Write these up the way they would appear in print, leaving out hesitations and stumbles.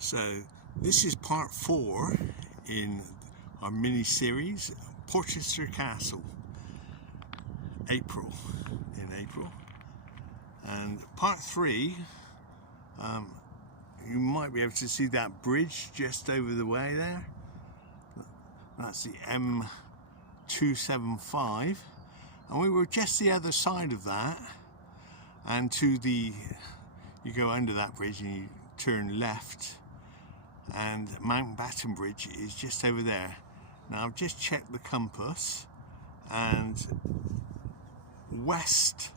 So this is part 4 in our mini-series, Portchester Castle, in April. And part 3, you might be able to see that bridge just over the way there. That's the M275, and we were just the other side of that, and you go under that bridge and you turn left, and Mountbatten Bridge is just over there. Now I've just checked the compass, and west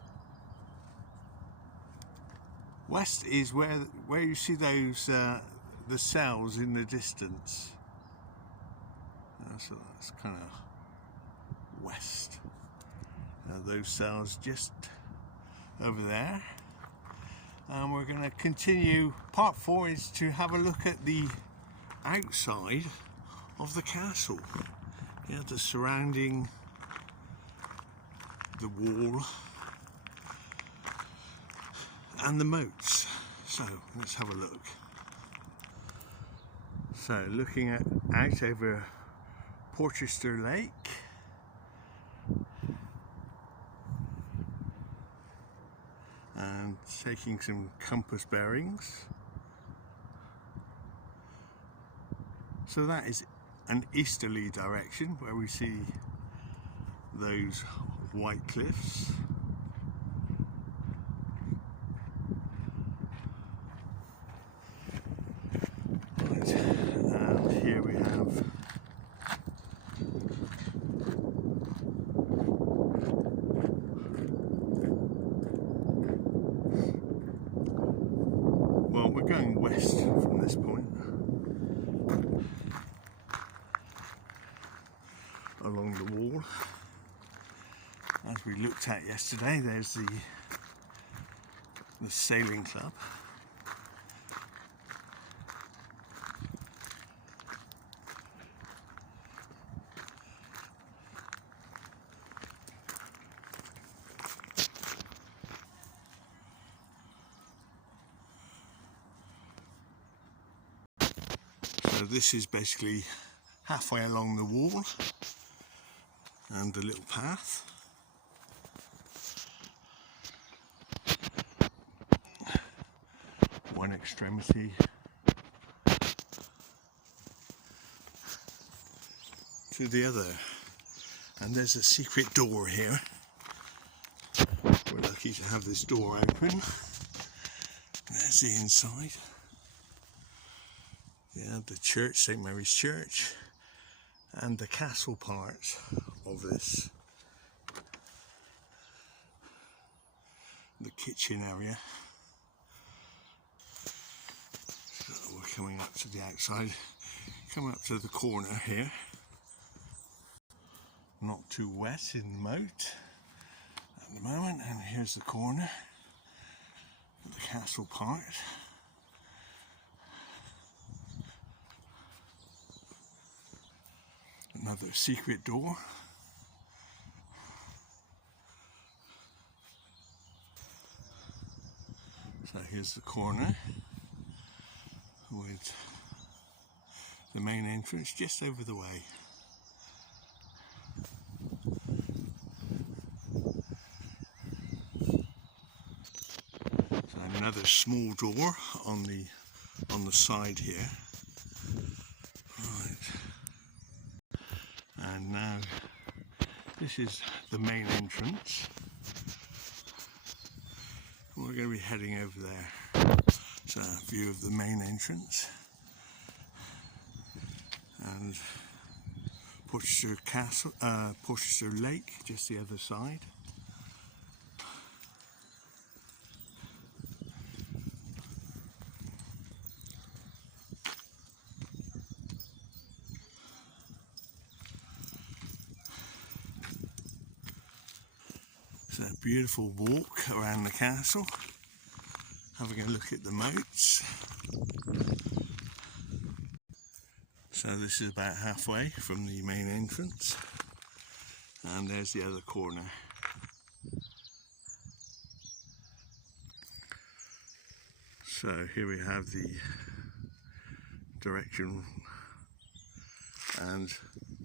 is where you see those the cells in the distance. So that's kind of west. Those cells just over there. And we're going to continue. Part 4 is to have a look at the outside of the castle. Yeah, the surrounding, the wall and the moats. So let's have a look. So looking out over Portchester Lake. And taking some compass bearings. So that is an easterly direction where we see those white cliffs. Right, and here we have we're going west from this point along the wall. As we looked at yesterday, there's the sailing club. So this is basically halfway along the wall and the little path. One extremity to the other. And there's a secret door here. We're lucky to have this door open. There's the inside. Yeah, the church, St. Mary's Church, and the castle part of this. The kitchen area. So we're coming up to the outside, coming up to the corner here. Not too wet in the moat at the moment, and here's the corner, the castle part. Another secret door. So here's the corner with the main entrance just over the way. So another small door on the side here. And now this is the main entrance. We're going to be heading over there. So a view of the main entrance and Portchester Castle, Portchester Lake just the other side. It's a beautiful walk around the castle, having a look at the moats. So this is about halfway from the main entrance, and there's the other corner. So here we have the direction, and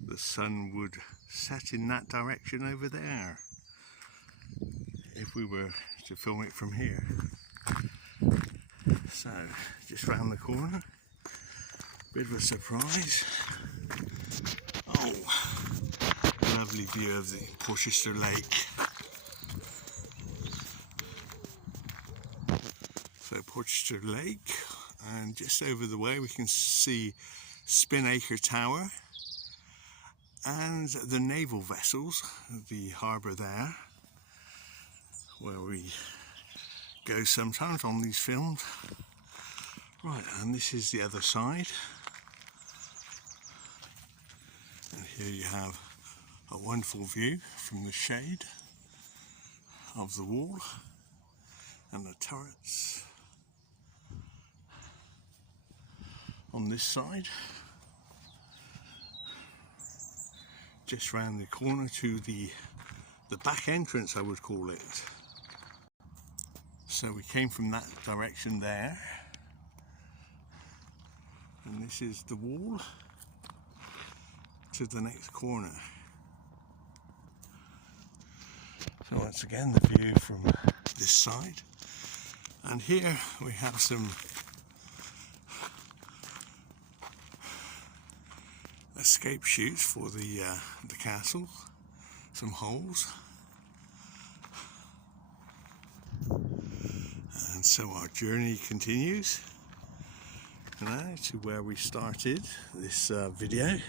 the sun would set in that direction over there if we were to film it from here. So just round the corner, bit of a surprise. Oh, lovely view of the Portchester Lake. So Portchester Lake, and just over the way we can see Spinacre Tower and the naval vessels, the harbour there, where we go sometimes on these films. Right, and this is the other side. And here you have a wonderful view from the shade of the wall and the turrets. On this side, just round the corner to the back entrance, I would call it. So we came from that direction there, and this is the wall to the next corner. So once again, the view from this side, and here we have some escape chutes for the castle, some holes, and so our journey continues now to where we started this video.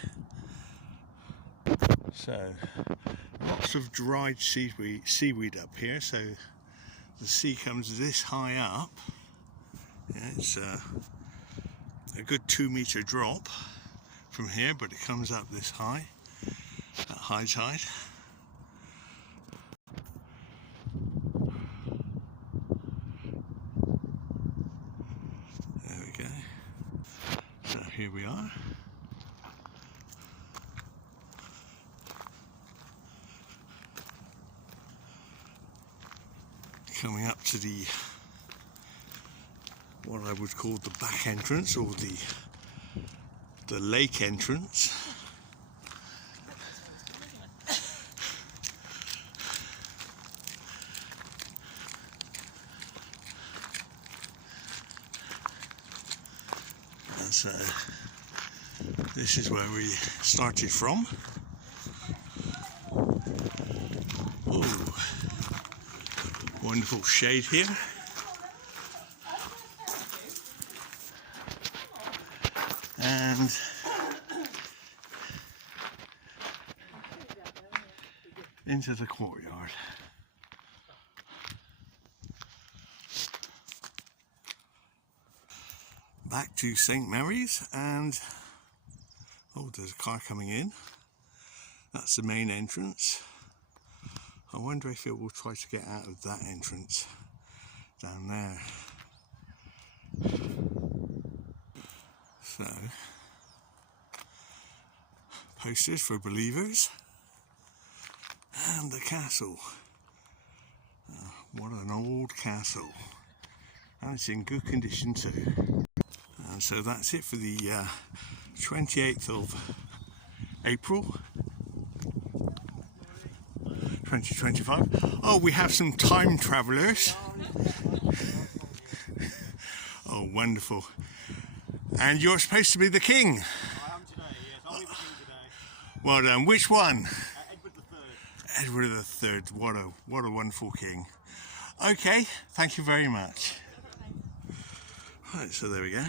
So lots of dried seaweed up here, so the sea comes this high up. Yeah, it's a good 2-meter drop from here, but it comes up this high at high tide. There we go. So here we are. Coming up to the, what I would call the back entrance, or the lake entrance. And so this is where we started from. Ooh, wonderful shade here. And into the courtyard. Back to St. Mary's, and oh, there's a car coming in. That's the main entrance. I wonder if it will try to get out of that entrance down there. So, posters for believers, and the castle. What an old castle, and it's in good condition too. And so that's it for the 28th of April 2025. Oh, we have some time travellers. Oh, wonderful. And you're supposed to be the king. I am today, yes. I'll be the king today. Well done. Which one? Edward III. Edward III. What a wonderful king. Okay, thank you very much. Right, so there we go.